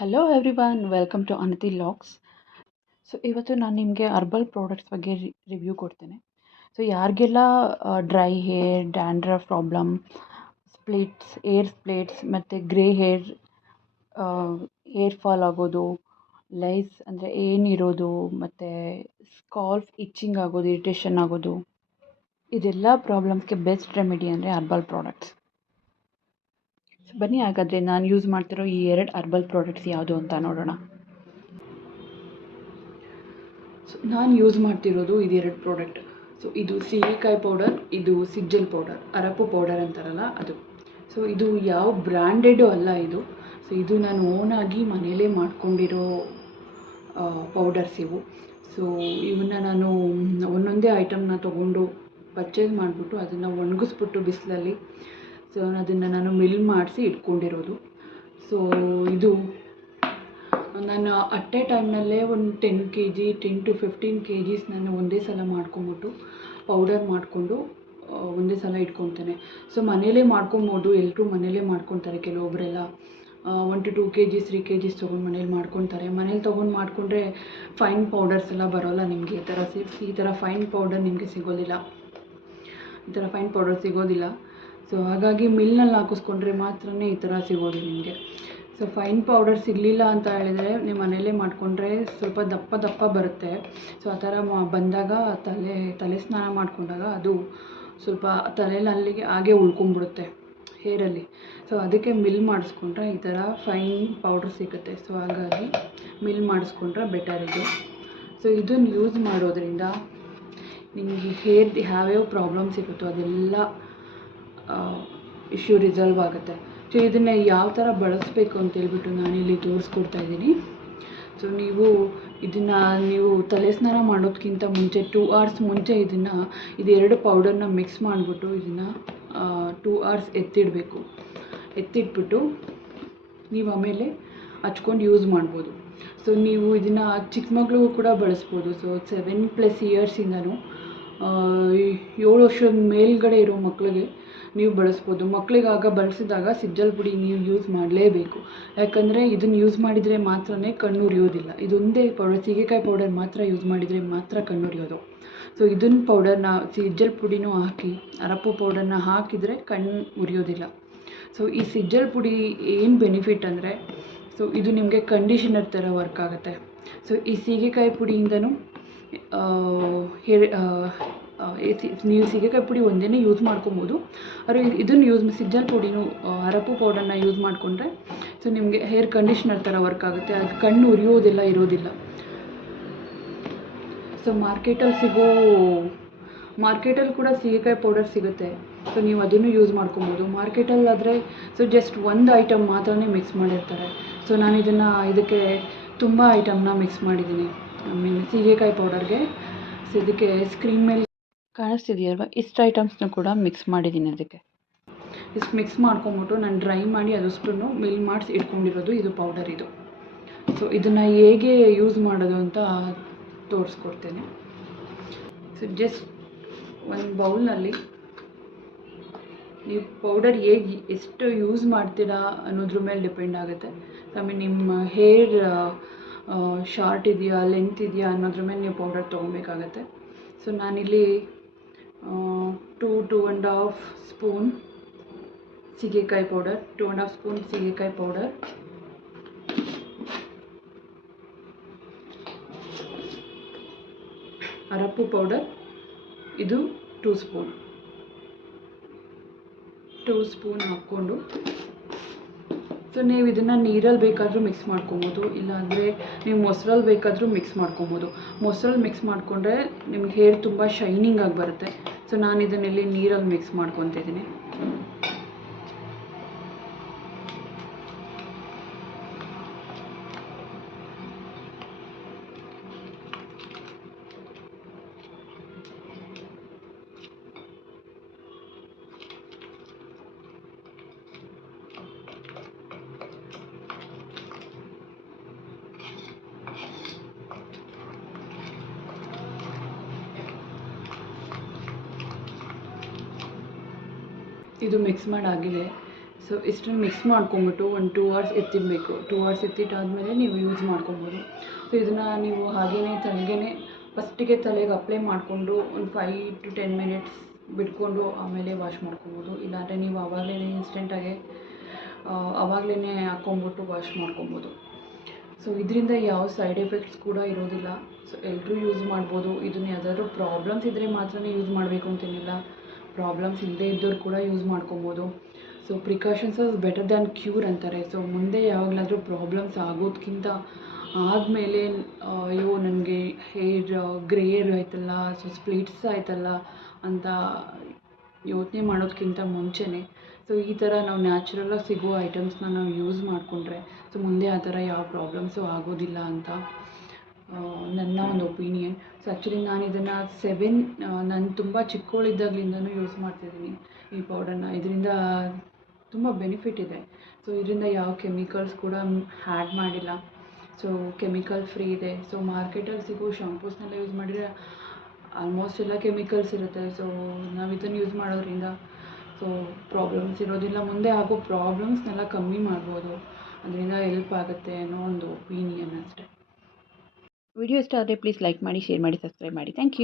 Hello everyone, welcome to Anathi logs. So ಇವತ್ತು ನಾನು ನಿಮಗೆ ಹರ್ಬಲ್ ಪ್ರಾಡಕ್ಟ್ಸ್ ಬಗ್ಗೆ ರಿವ್ಯೂ ಕೊಡ್ತೇನೆ. ಸೊ ಯಾರಿಗೆಲ್ಲ dry hair, dandruff problem, splits, hair splits ಮತ್ತು ಗ್ರೇ ಹೇರ್ ಫಾಲ್ ಆಗೋದು, ಲೈಸ್ ಅಂದರೆ ಏನಿರೋದು, ಮತ್ತು ಸ್ಕಾಲ್ಫ್ ಇಚ್ಚಿಂಗ್ ಆಗೋದು, ಇರಿಟೇಷನ್ ಆಗೋದು, ಇದೆಲ್ಲ ಪ್ರಾಬ್ಲಮ್ಸ್ಗೆ ಬೆಸ್ಟ್ ರೆಮಿಡಿ ಅಂದರೆ ಹರ್ಬಲ್ ಪ್ರಾಡಕ್ಟ್ಸ್. ಬನ್ನಿ ಹಾಗಾದರೆ ನಾನು ಯೂಸ್ ಮಾಡ್ತಿರೋ ಈ 2 ಹರ್ಬಲ್ ಪ್ರಾಡಕ್ಟ್ಸ್ ಯಾವುದು ಅಂತ ನೋಡೋಣ. ಸೊ ನಾನು ಯೂಸ್ ಮಾಡ್ತಿರೋದು ಇದು 2 ಪ್ರಾಡಕ್ಟ್. ಸೊ ಇದು ಸೀಗೆಕಾಯಿ ಪೌಡರ್, ಇದು ಸಿಜ್ಜಲ್ ಪೌಡರ್, ಅರಪ್ಪು ಪೌಡರ್ ಅಂತಾರಲ್ಲ ಅದು. ಸೊ ಇದು ಯಾವ ಬ್ರ್ಯಾಂಡೆಡು ಅಲ್ಲ ಇದು. ಸೊ ಇದು ನಾನು ಓನಾಗಿ ಮನೆಯಲ್ಲೇ ಮಾಡ್ಕೊಂಡಿರೋ ಪೌಡರ್ಸ್ ಇವು. ಸೊ ಇವನ್ನ ನಾನು ಒಂದೊಂದೇ ಐಟಮ್ನ ತೊಗೊಂಡು ಪರ್ಚೇಸ್ ಮಾಡಿಬಿಟ್ಟು ಅದನ್ನು ಒಣಗಿಸ್ಬಿಟ್ಟು ಬಿಸಿಲಲ್ಲಿ ಸೊ ಅದನ್ನು ನಾನು ಮಿಲ್ ಮಾಡಿಸಿ ಇಟ್ಕೊಂಡಿರೋದು. ಸೊ ಇದು ನಾನು ಅಟ್ ಎ ಟೈಮ್ನಲ್ಲೇ ಒಂದು 10 to 15 kgs ನಾನು ಒಂದೇ ಸಲ ಮಾಡ್ಕೊಂಬಿಟ್ಟು ಪೌಡರ್ ಮಾಡಿಕೊಂಡು ಒಂದೇ ಸಲ ಇಟ್ಕೊತೇನೆ. ಸೊ ಮನೇಲೇ ಮಾಡ್ಕೊಬೋದು, ಎಲ್ಲರೂ ಮನೇಲೇ ಮಾಡ್ಕೊತಾರೆ. ಕೆಲವೊಬ್ಬರೆಲ್ಲ 1 to 2 kgs 3 kgs ತೊಗೊಂಡು ಮನೇಲಿ ಮಾಡ್ಕೊತಾರೆ. ಮನೇಲಿ ತೊಗೊಂಡು ಮಾಡಿಕೊಂಡ್ರೆ ಫೈನ್ ಪೌಡರ್ಸ್ ಎಲ್ಲ ಬರೋಲ್ಲ ನಿಮಗೆ. ಈ ಥರ ಫೈನ್ ಪೌಡರ್ ನಿಮಗೆ ಸಿಗೋದಿಲ್ಲ. ಸೊ ಹಾಗಾಗಿ ಮಿಲ್ನಲ್ಲಿ ಹಾಕಿಸ್ಕೊಂಡ್ರೆ ಮಾತ್ರನೇ ಈ ಥರ ಸಿಗೋದು ನಿಮಗೆ. ಸೊ ಫೈನ್ ಪೌಡರ್ ಸಿಗಲಿಲ್ಲ ಅಂತ ಹೇಳಿದರೆ ನೀವು ಮನೆಯಲ್ಲೇ ಮಾಡಿಕೊಂಡ್ರೆ ಸ್ವಲ್ಪ ದಪ್ಪ ಬರುತ್ತೆ. ಸೊ ಆ ಥರ ಬಂದಾಗ ತಲೆ ಸ್ನಾನ ಮಾಡಿಕೊಂಡಾಗ ಅದು ಸ್ವಲ್ಪ ತಲೆಯಲ್ಲಿ ಅಲ್ಲಿಗೆ ಹಾಗೆ ಉಳ್ಕೊಂಬಿಡುತ್ತೆ ಹೇರಲ್ಲಿ. ಸೊ ಅದಕ್ಕೆ ಮಿಲ್ ಮಾಡಿಸ್ಕೊಂಡ್ರೆ ಈ ಥರ ಫೈನ್ ಪೌಡ್ರ್ ಸಿಗುತ್ತೆ. ಸೊ ಹಾಗಾಗಿ ಮಿಲ್ ಮಾಡಿಸ್ಕೊಂಡ್ರೆ ಬೆಟರ್ ಇದು. ಸೊ ಇದನ್ನು ಯೂಸ್ ಮಾಡೋದ್ರಿಂದ ನಿಮಗೆ ಹೇರ್ ಯಾವ್ಯಾವ ಪ್ರಾಬ್ಲಮ್ಸ್ ಇರುತ್ತೋ ಅದೆಲ್ಲ ಇಶ್ಯೂ ರಿಸಾಲ್ವ್ ಆಗುತ್ತೆ. ಸೊ ಇದನ್ನು ಯಾವ ಥರ ಬಳಸಬೇಕು ಅಂತೇಳ್ಬಿಟ್ಟು ನಾನಿಲ್ಲಿ ತೋರಿಸ್ಕೊಡ್ತಾ ಇದ್ದೀನಿ. ಸೊ ನೀವು ತಲೆ ಸ್ನಾನ ಮಾಡೋದಕ್ಕಿಂತ ಮುಂಚೆ 2 hours ಮುಂಚೆ ಇದು 2 ಪೌಡರ್ನ ಮಿಕ್ಸ್ ಮಾಡಿಬಿಟ್ಟು ಇದನ್ನು 2 hours ಎತ್ತಿಟ್ಬಿಟ್ಟು ನೀವು ಆಮೇಲೆ ಹಚ್ಕೊಂಡು ಯೂಸ್ ಮಾಡ್ಬೋದು. ಸೊ ನೀವು ಇದನ್ನು ಚಿಕ್ಕ ಮಗಳಿಗೂ ಕೂಡ ಬಳಸ್ಬೋದು. ಸೊ 7+ yearsಯಿಂದನೂ 7 ವರ್ಷದ ಮೇಲ್ಗಡೆ ಇರೋ ಮಕ್ಕಳಿಗೆ ನೀವು ಬಳಸ್ಬೋದು. ಮಕ್ಕಳಿಗಾಗ ಬಳಸಿದಾಗ ಸಿಜ್ಜಲ್ ಪುಡಿ ನೀವು ಯೂಸ್ ಮಾಡಲೇಬೇಕು. ಯಾಕಂದರೆ ಇದನ್ನು ಯೂಸ್ ಮಾಡಿದರೆ ಮಾತ್ರನೇ ಕಣ್ಣು ಉರಿಯೋದಿಲ್ಲ. ಇದೊಂದೇ ಪೌಡರ್, ಸೀಗೆಕಾಯಿ ಪೌಡರ್ ಮಾತ್ರ ಯೂಸ್ ಮಾಡಿದರೆ ಮಾತ್ರ ಕಣ್ಣು ಉರಿಯೋದು. ಸೊ ಇದನ್ನು ಪೌಡರ್ನ ಸಿಜ್ಜಲ್ ಪುಡಿನೂ ಹಾಕಿ, ಅರಪ್ಪು ಪೌಡರ್ನ ಹಾಕಿದರೆ ಕಣ್ಣು ಉರಿಯೋದಿಲ್ಲ. ಸೊ ಈ ಸಿಜ್ಜಲ್ ಪುಡಿ ಏನು ಬೆನಿಫಿಟ್ ಅಂದರೆ, ಸೊ ಇದು ನಿಮಗೆ ಕಂಡೀಷನರ್ ಥರ ವರ್ಕ್ ಆಗುತ್ತೆ. ಸೊ ಈ ಸೀಗೆಕಾಯಿ ಪುಡಿಯಿಂದನೂ ನೀವು ಸೀಗೆಕಾಯಿ ಪುಡಿ ಒಂದೇ ಯೂಸ್ ಮಾಡ್ಕೊಬೋದು. ಆದರೆ ಇದನ್ನು ಸಿಜ್ಜಲ್ ಪುಡಿನೂ ಅರಪ್ಪು ಪೌಡರ್ನ ಯೂಸ್ ಮಾಡಿಕೊಂಡ್ರೆ ಸೊ ನಿಮಗೆ ಹೇರ್ ಕಂಡೀಷ್ನರ್ ಥರ ವರ್ಕ್ ಆಗುತ್ತೆ. ಅದು ಕಣ್ಣು ಇರೋದಿಲ್ಲ. ಸೊ ಮಾರ್ಕೆಟಲ್ಲಿ ಕೂಡ ಸೀಗೆಕಾಯಿ ಪೌಡರ್ ಸಿಗುತ್ತೆ. ಸೊ ನೀವು ಅದನ್ನು ಯೂಸ್ ಮಾಡ್ಕೊಬೋದು. ಮಾರ್ಕೆಟಲ್ಲಾದರೆ ಸೊ ಜಸ್ಟ್ ಒಂದು ಐಟಮ್ ಮಾತ್ರನೇ ಮಿಕ್ಸ್ ಮಾಡಿರ್ತಾರೆ. ಸೊ ನಾನು ಇದಕ್ಕೆ ತುಂಬ ಐಟಮ್ನ ಮಿಕ್ಸ್ ಮಾಡಿದ್ದೀನಿ. ಸೀಗೆಕಾಯಿ ಪೌಡರ್ಗೆ. ಸೊ ಇದಕ್ಕೆ ಸ್ಕ್ರೀನ್ ಮೇಲೆ ಕಾಣಿಸ್ತಿದೆಯಲ್ವ, ಇಷ್ಟು ಐಟಮ್ಸ್ನ ಕೂಡ ಮಿಕ್ಸ್ ಮಾಡಿದ್ದೀನಿ. ಅದಕ್ಕೆ ಇಷ್ಟು ಮಿಕ್ಸ್ ಮಾಡ್ಕೊಂಬಿಟ್ಟು ನಾನು ಡ್ರೈ ಮಾಡಿ ಅದಷ್ಟನ್ನು ಮಿಲ್ ಮಾಡಿಸಿ ಇಟ್ಕೊಂಡಿರೋದು ಇದು ಪೌಡರ್ ಇದು. ಸೊ ಇದನ್ನು ಹೇಗೆ ಯೂಸ್ ಮಾಡೋದು ಅಂತ ತೋರಿಸ್ಕೊಡ್ತೇನೆ. ಸೊ ಜಸ್ಟ್ ಒಂದು ಬೌಲ್ನಲ್ಲಿ ನೀವು ಪೌಡರ್ ಎಷ್ಟು ಯೂಸ್ ಮಾಡ್ತೀರಾ ಅನ್ನೋದ್ರ ಮೇಲೆ ಡಿಪೆಂಡ್ ಆಗುತ್ತೆ. ಆಮೇಲೆ ನಿಮ್ಮ ಹೇರ್ ಶಾರ್ಟ್ ಇದೆಯಾ, ಲೆಂತ್ ಇದೆಯಾ ಅನ್ನೋದ್ರ ಮೇಲೆ ನೀವು ಪೌಡರ್ ತೊಗೊಬೇಕಾಗತ್ತೆ. ಸೊ ನಾನಿಲ್ಲಿ 2.5 ಸ್ಪೂನ್ ಸೀಗೆಕಾಯಿ ಪೌಡರ್, 2.5 ಸ್ಪೂನ್ ಸೀಗೆಕಾಯಿ ಪೌಡರ್, ಅರಪ್ಪು ಪೌಡರ್ ಇದು 2 ಸ್ಪೂನ್ ಹಾಕ್ಕೊಂಡು, ಸೊ ನೀವು ಇದನ್ನು ನೀರಲ್ಲಿ ಬೇಕಾದರೂ ಮಿಕ್ಸ್ ಮಾಡ್ಕೊಬೋದು, ಇಲ್ಲಾಂದರೆ ನೀವು ಮೊಸರಲ್ಲಿ ಬೇಕಾದರೂ ಮಿಕ್ಸ್ ಮಾಡ್ಕೊಬೋದು. ಮೊಸರಲ್ಲಿ ಮಿಕ್ಸ್ ಮಾಡಿಕೊಂಡ್ರೆ ನಿಮ್ಗೆ ಹೇರ್ ತುಂಬ ಶೈನಿಂಗ್ ಆಗಿ ಬರುತ್ತೆ. ಸೊ ನಾನು ಇದನ್ನೆಲ್ಲಿ ನೀರಲ್ಲಿ ಮಿಕ್ಸ್ ಮಾಡ್ಕೊತಿದ್ದೀನಿ. ಇದು ಮಿಕ್ಸ್ ಮಾಡಾಗಿದೆ. ಸೊ ಸೊ ಇಷ್ಟನ್ನು ಮಿಕ್ಸ್ ಮಾಡ್ಕೊಂಬಿಟ್ಟು ಒಂದು 2 ಅವರ್ಸ್ ಎತ್ತಿಡಬೇಕು. 2 ಅವರ್ಸ್ ಎತ್ತಿಟ್ಟಾದಮೇಲೆ ನೀವು ಯೂಸ್ ಮಾಡ್ಕೊಬೋದು. ಸೊ ಇದನ್ನು ನೀವು ಹಾಗೇ ತಲೆಗೆ ಫಸ್ಟಿಗೆ ತಲೆಗೆ ಅಪ್ಲೈ ಮಾಡಿಕೊಂಡು ಒಂದು 5 to 10 ಮಿನಿಟ್ಸ್ ಬಿಟ್ಕೊಂಡು ಆಮೇಲೆ ವಾಶ್ ಮಾಡ್ಕೊಬೋದು. ಇಲ್ಲಾಂದರೆ ನೀವು ಆವಾಗಲೇ ಇನ್ಸ್ಟೆಂಟಾಗೆ ಆವಾಗಲೇ ಹಾಕ್ಕೊಂಬಿಟ್ಟು ವಾಶ್ ಮಾಡ್ಕೊಬೋದು. ಸೊ ಇದರಿಂದ ಯಾವ ಸೈಡ್ ಎಫೆಕ್ಟ್ಸ್ ಕೂಡ ಇರೋದಿಲ್ಲ. ಸೊ ಎಲ್ಲರೂ ಯೂಸ್ ಮಾಡ್ಬೋದು. ಇದನ್ನು ಯಾವುದಾದ್ರೂ ಪ್ರಾಬ್ಲಮ್ಸ್ ಇದ್ದರೆ ಮಾತ್ರ ಯೂಸ್ ಮಾಡಬೇಕು ಅಂತೇನಿಲ್ಲ. ಪ್ರಾಬ್ಲಮ್ಸ್ ಇಲ್ಲದೇ ಇದ್ದವ್ರು ಕೂಡ ಯೂಸ್ ಮಾಡ್ಕೊಬೋದು. So precautions are better than cure ಅಂತಾರೆ. ಸೊ ಮುಂದೆ ಯಾವಾಗಲಾದರೂ ಪ್ರಾಬ್ಲಮ್ಸ್ ಆಗೋದಕ್ಕಿಂತ ಆದಮೇಲೆ ಅಯ್ಯೋ ನನಗೆ ಹೇರ್ ಗ್ರೇರ್ ಆಯ್ತಲ್ಲ, ಸೊ ಸ್ಪ್ಲಿಟ್ಸ್ ಆಯ್ತಲ್ಲ ಅಂತ ಯೋಚನೆ ಮಾಡೋದಕ್ಕಿಂತ ಮುಂಚೆನೇ ಸೊ ಈ ಥರ ನಾವು ನ್ಯಾಚುರಲಾಗಿ ಸಿಗೋ ಐಟಮ್ಸ್ನ ನಾವು ಯೂಸ್ ಮಾಡಿಕೊಂಡ್ರೆ ಸೊ ಮುಂದೆ ಆ ಥರ ಯಾವ ಪ್ರಾಬ್ಲಮ್ಸು ಆಗೋದಿಲ್ಲ ಅಂತ ನನ್ನ ಒಂದು ಒಪಿನಿಯನ್. ಸೊ ಆ್ಯಕ್ಚುಲಿ ನಾನು ಇದನ್ನು ನಾನು ತುಂಬ ಚಿಕ್ಕವಳಿದ್ದಾಗಲಿಂದನೂ ಯೂಸ್ ಮಾಡ್ತಿದ್ದೀನಿ ಈ ಪೌಡರ್ನ. ಇದರಿಂದ ತುಂಬ ಬೆನಿಫಿಟ್ ಇದೆ. ಸೊ ಇದರಿಂದ ಯಾವ ಕೆಮಿಕಲ್ಸ್ ಕೂಡ ಆ್ಯಡ್ ಮಾಡಿಲ್ಲ. ಸೊ ಕೆಮಿಕಲ್ ಫ್ರೀ ಇದೆ. ಸೊ ಮಾರ್ಕೆಟಲ್ಲಿ ಸಿಗೋ ಶಾಂಪೂಸ್ನೆಲ್ಲ ಯೂಸ್ ಮಾಡಿದರೆ ಆಲ್ಮೋಸ್ಟ್ ಎಲ್ಲ ಕೆಮಿಕಲ್ಸ್ ಇರುತ್ತೆ. ಸೊ ನಾವು ಇದನ್ನು ಯೂಸ್ ಮಾಡೋದ್ರಿಂದ ಸೊ ಪ್ರಾಬ್ಲಮ್ಸ್ ಇರೋದಿಲ್ಲ. ಮುಂದೆ ಆಗೋ ಪ್ರಾಬ್ಲಮ್ಸ್ನೆಲ್ಲ ಕಮ್ಮಿ ಮಾಡ್ಬೋದು. ಅದರಿಂದ ಹೆಲ್ಪ್ ಆಗುತ್ತೆ ಅನ್ನೋ ಒಂದು ಒಪಿನಿಯನ್ ಅಷ್ಟೇ. ವಿಡಿಯೋ ಇಷ್ಟ ಆದರೆ ಪ್ಲೀಸ್ ಲೈಕ್ ಮಾಡಿ, ಶೇರ್ ಮಾಡಿ, ಸಬ್ಸ್ಕ್ರೈಬ್ ಮಾಡಿ. Thank you.